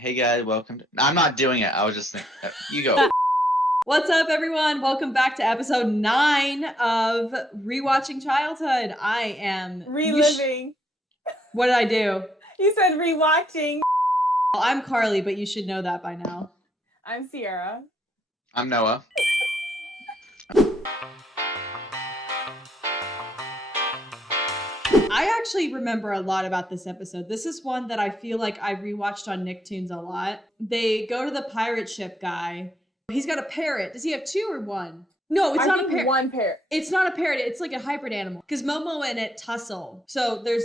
Hey guys, welcome to... I'm not doing it. I was just thinking. You go. What's up, everyone? Welcome back to episode 9 of Rewatching Childhood. I am... Reliving. What did I do? You said rewatching. I'm Carly, but you should know that by now. I'm Sierra. I'm Noah. I actually remember a lot about this episode. This is one that I feel like I rewatched on Nicktoons a lot. They go to the pirate ship guy. He's got a parrot. Does he have 2 or 1? No, it's not a parrot. One parrot. It's not a parrot. It's like a hybrid animal. Because Momo and it tussle. So there's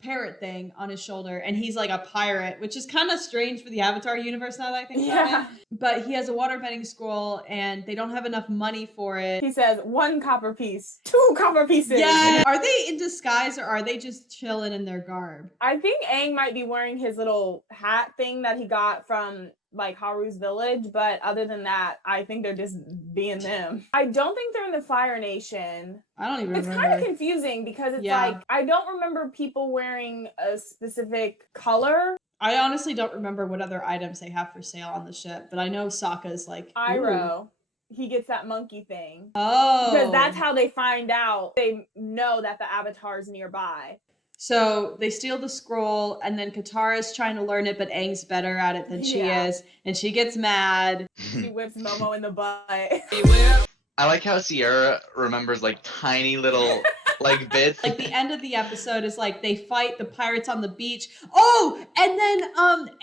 parrot thing on his shoulder, and he's like a pirate, which is kind of strange for the Avatar universe now that I think about it. But he has a waterbending scroll, and they don't have enough money for it. He says 1 copper piece, 2 copper pieces. Yeah. Are they in disguise, or are they just chilling in their garb? I think Aang might be wearing his little hat thing that he got from like Haru's village, but other than that, I think they're just being them. I don't think they're in the Fire Nation. I don't even remember. It's kind of confusing because it's like, I don't remember people wearing a specific color. I honestly don't remember what other items they have for sale on the ship, but I know Sokka's like... Iroh. He gets that monkey thing. Oh. Because that's how they find out. They know that the Avatar's nearby. So they steal the scroll, and then Katara's trying to learn it, but Aang's better at it than she is, and she gets mad. She whips Momo in the butt. I like how Sierra remembers like tiny little like bits. Like the end of the episode is like they fight the pirates on the beach. Oh, and then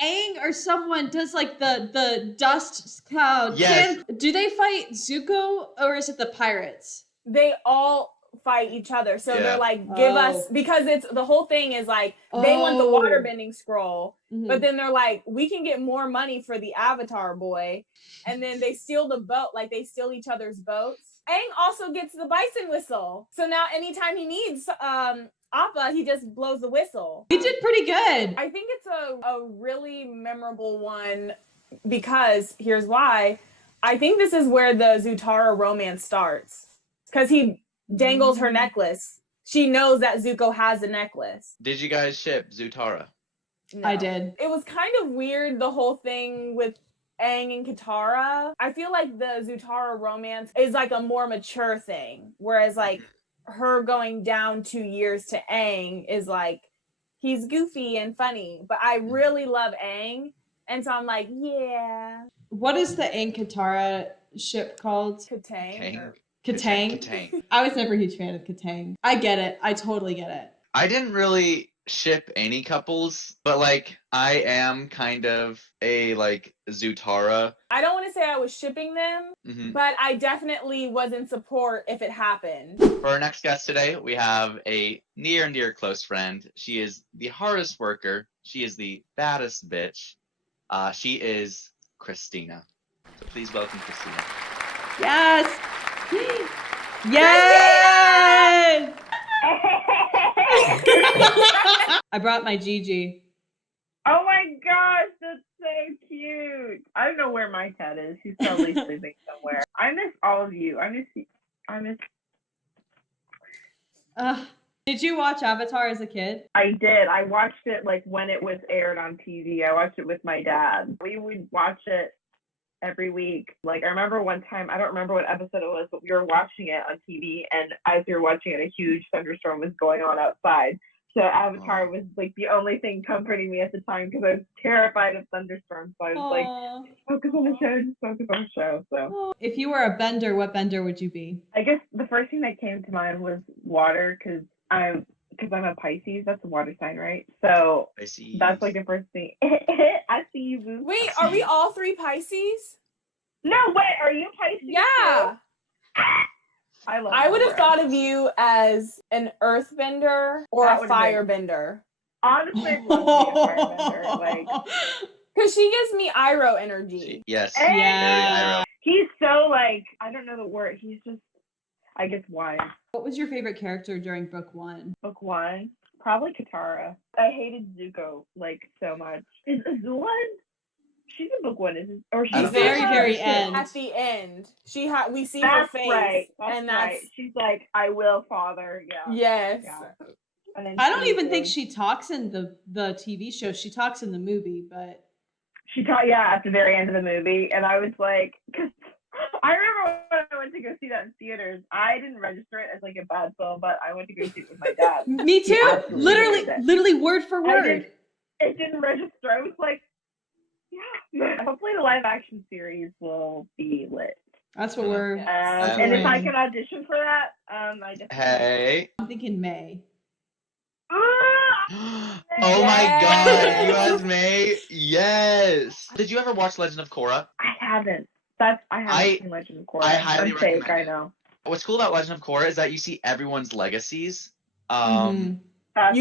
Aang or someone does like the dust cloud. Yes. Do they fight Zuko, or is it the pirates? They all fight each other, so they're like, give us, because it's the whole thing is like they want the waterbending scroll, but then they're like, we can get more money for the Avatar boy, and then they steal the boat, like they steal each other's boats. Aang also gets the bison whistle, so now anytime he needs Appa, he just blows the whistle. He did pretty good. I think it's a really memorable one because here's why. I think this is where the Zutara romance starts, because he dangles her necklace. She knows that Zuko has a necklace. Did you guys ship Zutara? No. I did. It was kind of weird, the whole thing with Aang and Katara. I feel like the Zutara romance is like a more mature thing, whereas like her going down 2 years to Aang is like, he's goofy and funny, but I really love Aang, and so I'm like, yeah. What is the Aang Katara ship called? Katang. Katang. I was never a huge fan of Katang. I get it. I totally get it. I didn't really ship any couples, but like I am kind of a like Zutara. I don't want to say I was shipping them, but I definitely was in support if it happened. For our next guest today, we have a near and dear close friend. She is the hardest worker. She is the baddest bitch. She is Christina. So please welcome Christina. Yes! Yes! I brought my Gigi. Oh my gosh, that's so cute. I don't know where my cat is. She's probably sleeping somewhere. I miss all of you. I miss. Did you watch Avatar as a kid? I did. I watched it like when it was aired on TV. I watched it with my dad. We would watch it every week. Like I remember one time, I don't remember what episode it was, but we were watching it on TV, and as we were watching it, a huge thunderstorm was going on outside. So Avatar was like the only thing comforting me at the time because I was terrified of thunderstorms. So I was like, just focus on the show, just focus on the show. So if you were a bender, what bender would you be? I guess the first thing that came to mind was water, because I'm a Pisces. That's a water sign, right? So that's like the first thing. I see you, boo. Wait, are we all 3 Pisces? No, wait, are you Pisces? Yeah. I would have thought of you as an earthbender or a firebender. Honestly, I'd love to be a firebender. Like, because she gives me Iroh energy. Yes. Yeah. He's so like, I don't know the word. He's just, I guess, wise. What was your favorite character during book 1? Book 1? Probably Katara. I hated Zuko like so much. Is Azula? She's in book 1, isn't? Or she's very end. At the end, we see that's her face, right. and that's right. She's like, "I will, Father." Yeah. Yes. Yeah. And then I don't even think she talks in the TV show. She talks in the movie, but She taught, yeah, at the very end of the movie, and I was like, because I remember when I went to go see that in theaters, I didn't register it as like a bad film, but I went to go see it with my dad. Me too. Literally word for word. It didn't register. I was like, yeah. Hopefully the live action series will be lit. That's what we're. And if I can audition for that, I definitely. Hey. I'm thinking May. Oh my God, you as May? Yes. Did you ever watch Legend of Korra? I haven't. I haven't seen Legend of Korra. I highly recommend it. I know. What's cool about Legend of Korra is that you see everyone's legacies. You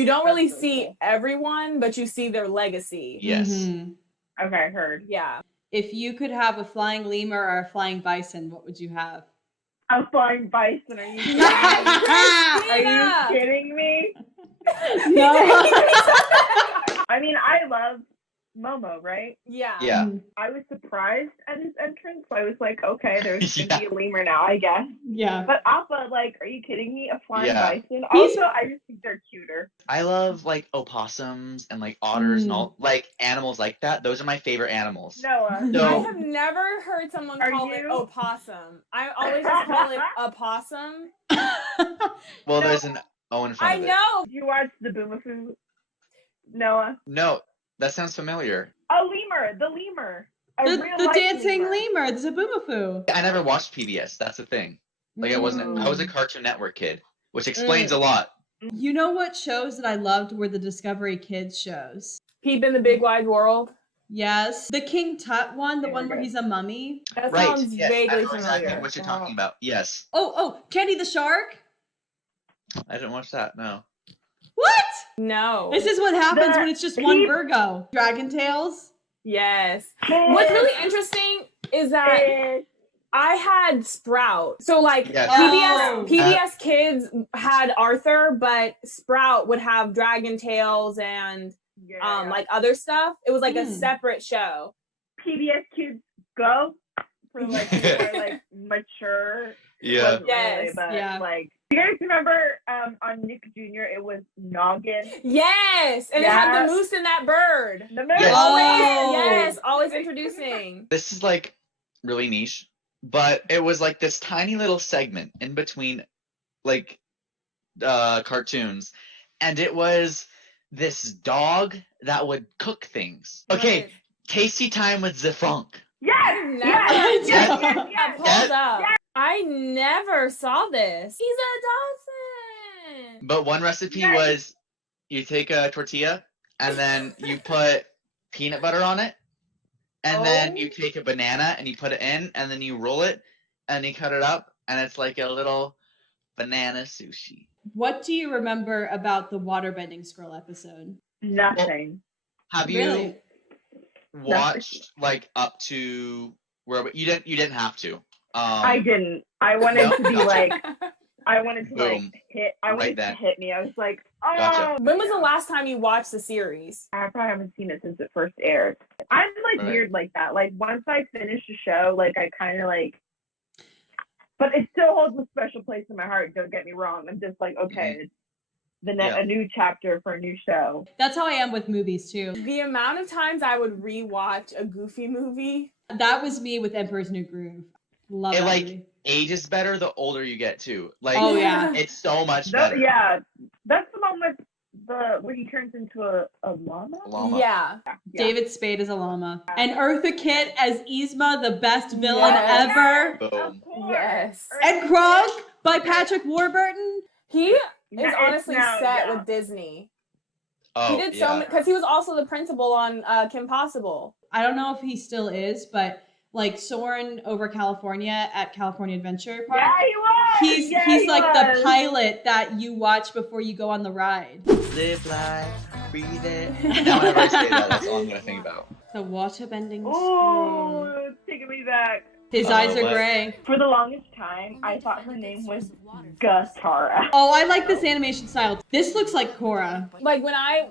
don't really see everyone, but you see their legacy. Yes. Okay, heard. Yeah. If you could have a flying lemur or a flying bison, what would you have? A flying bison? Are you kidding me? No. I mean, I love Momo, right? Yeah. Yeah. I was surprised at his entrance. So I was like, okay, there's gonna be a lemur now, I guess. Yeah. But Appa, like, are you kidding me? A flying bison? He's- Also, I just think they're cuter. I love like opossums and like otters and all like animals like that. Those are my favorite animals. Noah. No. I have never heard someone call it opossum. I always just call it a possum. Well, there's an O in front I of it. know. Did you watch the Boomafoo, Noah? No, that sounds familiar. A lemur, the lemur. The dancing lemur, the Zaboomafoo. I never watched PBS. That's the thing. Like I was a Cartoon Network kid, which explains a lot. You know what shows that I loved were the Discovery Kids shows. Peep in the Big Wide World. Yes. The King Tut one, the one where he's a mummy. That Right. sounds Yes, I vaguely know exactly familiar. what you're talking about. Yes. Oh, Kenny the Shark? I didn't watch that, no. What? No. This is what happens when it's just one Virgo. Dragon Tales? Yes. What's really interesting is that I had Sprout. So like PBS Kids had Arthur, but Sprout would have Dragon Tales and like other stuff. It was like a separate show. PBS Kids Go for like more like mature. Yeah. Really, but like, do you guys remember on Nick Jr. it was Noggin? Yes, and it had the moose and that bird. The moose. Yes, always introducing. This is like really niche, but it was like this tiny little segment in between like cartoons, and it was this dog that would cook things. Okay, Right. Tasty Time with the Funk. Yes. I never saw this. He's a dolphin. But one recipe was you take a tortilla and then you put peanut butter on it, and then you take a banana and you put it in, and then you roll it and you cut it up, and it's like a little banana sushi. What do you remember about the waterbending scroll episode? Nothing. Have you watched like up to where you didn't have to? I didn't. I wanted to be like, I wanted to like hit. I wanted to hit me. I was like, oh. Gotcha. When was the last time you watched the series? I probably haven't seen it since it first aired. I'm like weird like that. Like once I finish a show, like I kind of like, but it still holds a special place in my heart. Don't get me wrong. I'm just like, okay, it's a new chapter for a new show. That's how I am with movies too. The amount of times I would rewatch a Goofy movie. That was me with Emperor's New Groove. Love it that like movie. ages better the older you get too. Like it's so much better. Yeah, that's the one with where he turns into a llama. Yeah. David Spade as a llama, and Eartha Kitt as Yzma, the best villain ever. Boom. Yes. And Krog by Patrick Warburton. He is honestly set with Disney. Oh, he did so many, because he was also the principal on Kim Possible. I don't know if he still is, but like Soarin' over California at California Adventure Park. Yeah, he was. He's like the pilot that you watch before you go on the ride. Live life, breathe it. Now whenever I say that, that's all I'm gonna think about. The waterbending. Oh, it's taking me back. His eyes are gray. For the longest time, I thought her name was KATARA. Oh, I like this animation style. This looks like Korra. Like when I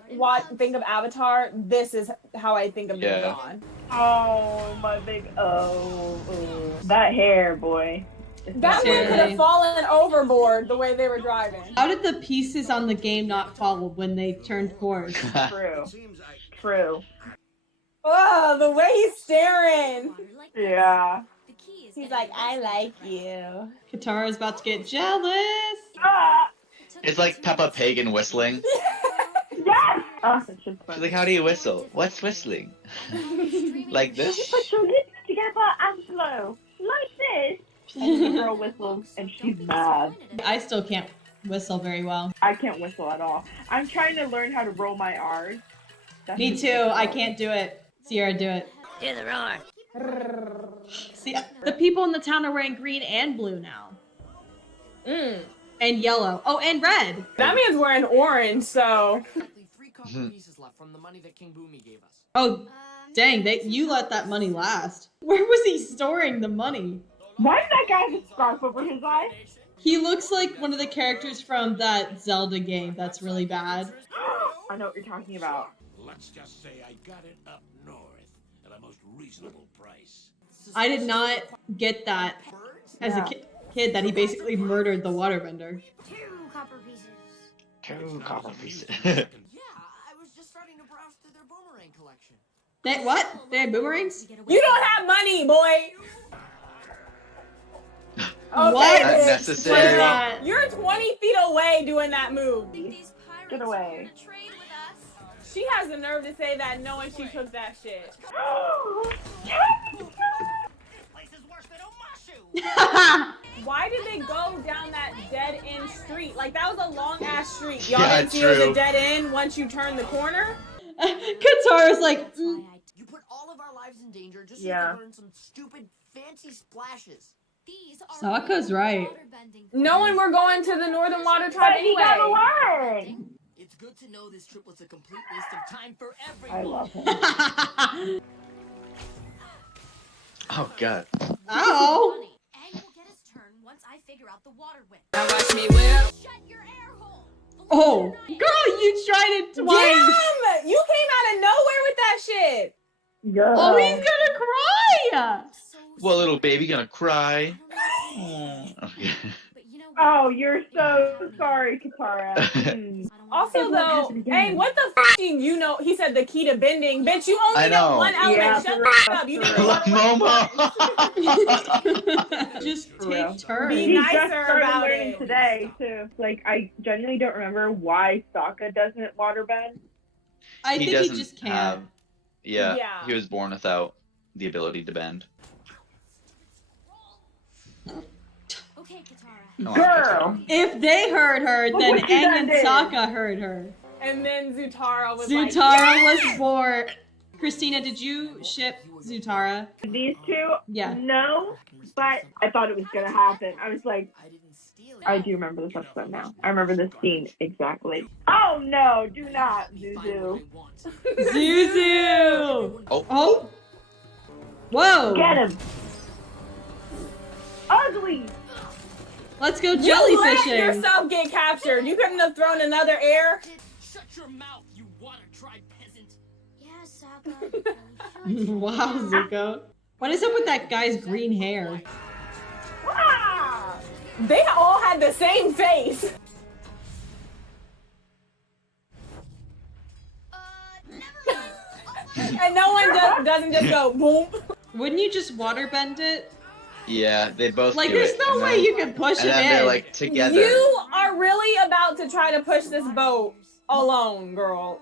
think of Avatar, this is how I think of Mulan. Oh, my big that hair, boy. That one could have fallen overboard the way they were driving. How did the pieces on the game not fall when they turned course? True. Oh, the way he's staring. Yeah. He's like, I like you. Katara's about to get jealous. Ah! It's like Peppa Pig and whistling. Yes! Oh, that's just She's funny. like, how do you whistle? What's whistling? Like You this? put your lips together and slow. Like this. And the girl whistles and she's mad. I still can't whistle very well. I can't whistle at all. I'm trying to learn how to roll my R's. That's Me just too. difficult. I can't do it. Sierra, do it. Do the roar. See, the people in the town are wearing green and blue now. And yellow. Oh, and red. That man's wearing orange, so. Exactly 3 copper pieces left from the money that King Boomy gave us. Oh, dang, you let that money last. Where was he storing the money? Why did that guy have a scarf over his eyes? He looks like one of the characters from that Zelda game that's really bad. I know what you're talking about. Let's just say I got it up north at a most reasonable price. I did not get that as a kid that he basically murdered the waterbender. 2 copper pieces. 2 copper pieces. Yeah, I was just starting to browse through their boomerang collection. What? They had boomerangs? You don't have money, boy. What? Not necessary. What? You're 20 feet away doing that move. Get away. She has the nerve to say that knowing she took that shit. Why did they go down that dead end street? Like, that was a long ass street. Y'all Yeah, didn't see it was true. a dead end once you turn the corner? Katara's like, You put all of our lives in danger just so you can learn some stupid fancy splashes. Sokka's right. Knowing we're going to the Northern Water Tribe But he gotta anyway. learn. It's good to know this trip was a complete waste of time for I everyone. love him. Oh god. Ow. Egg will get his turn once I figure out the water whip. Now watch me whip. Shut your air hole. Oh, girl, you tried it twice. Damn! You came out of nowhere with that shit. Girl. Oh, he's gonna cry. Well, little baby gonna cry. Oh, okay. But you know what? Oh, you're so sorry, Katara. Mm. Also, It won't though, happen again. hey, what the f do you know? He said the key to bending. Bitch, you only I know know. one element. Yeah, Shut for the f real, up. You for need real. to Momo. Just real. take turns. Be He nicer just started about learning it. today, too. Like, I genuinely don't remember why Sokka doesn't waterbend. I He think he doesn't just can't. have. Yeah, Yeah. he was born without the ability to bend. Okay, Katara. Come on, Girl. If they heard her, Look then what you Aang done and did. Sokka heard her. And then Zutara was like, Zutara was born. Christina, did you ship Zutara? These two, Yeah. no, but I thought it was going to happen. I was like, I didn't steal it. I do remember this episode now. I remember this scene exactly. Oh, no, do not, Zuzu. Zuzu! Oh. Oh! Whoa! Get him. Ugly. Let's go you let jellyfishing! yourself get captured. You couldn't have thrown another air. Shut your mouth, you water tribe peasant. Yeah, Sokka. Wow, Zuko. What is up with that guy's green hair? Ah! They all had the same face. Never mind. And no one doesn't just go boom. Wouldn't you just waterbend it? Yeah, they both Like, do there's it. no and way then- you could push And it then in. they're like together. You are really about to try to push this boat alone, girl.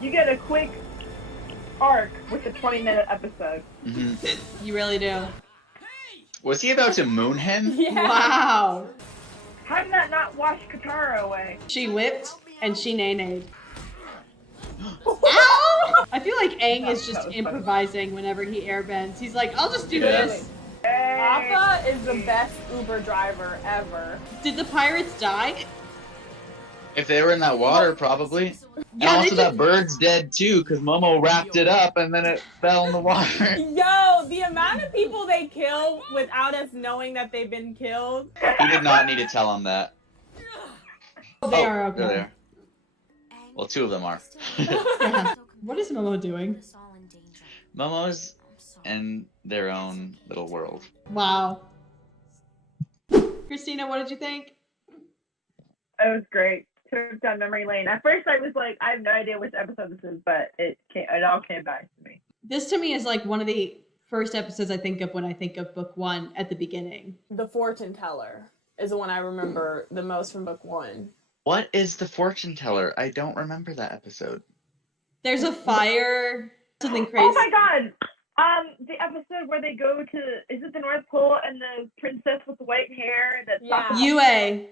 You get a quick arc with the 20-minute episode. Mhm. You really do. Was he about to moon him? Yeah. Wow. How did that not wash Katara away? She whipped and she nay-nayed. Ow! I feel like Aang is just improvising whenever he airbends. He's like, I'll just do Yeah. this. Hey. Appa is the best Uber driver ever. Did the pirates die? If they were in that water, probably. And Yeah, they also just- that bird's dead too, because Momo wrapped it up and then it fell in the water. Yo, the amount of people they kill without us knowing that they've been killed. He did not need to tell him that. They are okay. They're there. Well, 2 of them are. Yeah. What is Momo doing? Us all in danger. Momo's I'm sorry. in their own little world. Wow. Christina, what did you think? It was great. Trip down memory lane. At first, I was like, I have no idea which episode this is, but it all came back to me. This to me is like one of the first episodes I think of when I think of book 1 at the beginning. The fortune teller is the one I remember the most from book 1. What is the fortune teller? I don't remember that episode. There's a fire, something crazy. Oh my god! The episode where they go to, is it the North Pole and the princess with the white hair? Huey.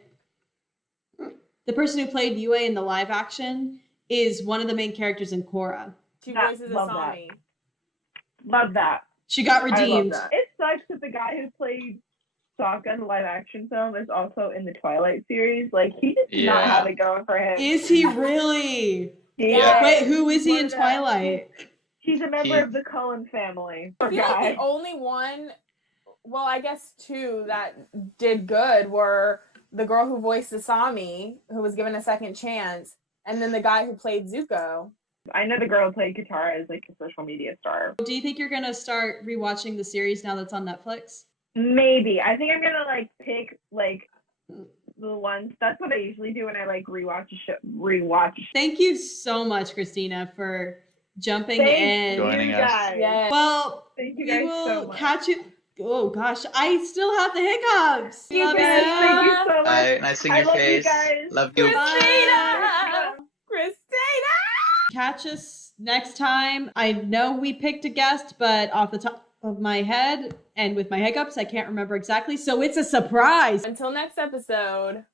The person who played Huey in the live action is one of the main characters in Korra. She voices Asami. Love that. She got I love redeemed. that. It sucks that the guy who played Sokka in the live action film is also in the Twilight series. Like, he does not have it going for him. Is he really? Yeah. Wait, who is he in Twilight? He's a member of the Cullen family. I feel like the only one, well, I guess 2 that did good were the girl who voiced Asami, who was given a second chance, and then the guy who played Zuko. I know the girl who played Katara is like a social media star. Do you think you're going to start rewatching the series now that's on Netflix? Maybe. I think I'm going to like pick like the ones. That's what I usually do when I like rewatch a show. Thank you so much, Christina, for jumping in. Joining us. Yes. Well, thank you we guys will so much. catch you. Oh gosh, I still have the hiccups. Thank you Love guys. you. Thank you so much. Nice seeing I your love face. you guys. Love you. Christina! Catch us next time. I know we picked a guest, but off the top of my head and with my hiccups, I can't remember exactly. So it's a surprise. Until next episode.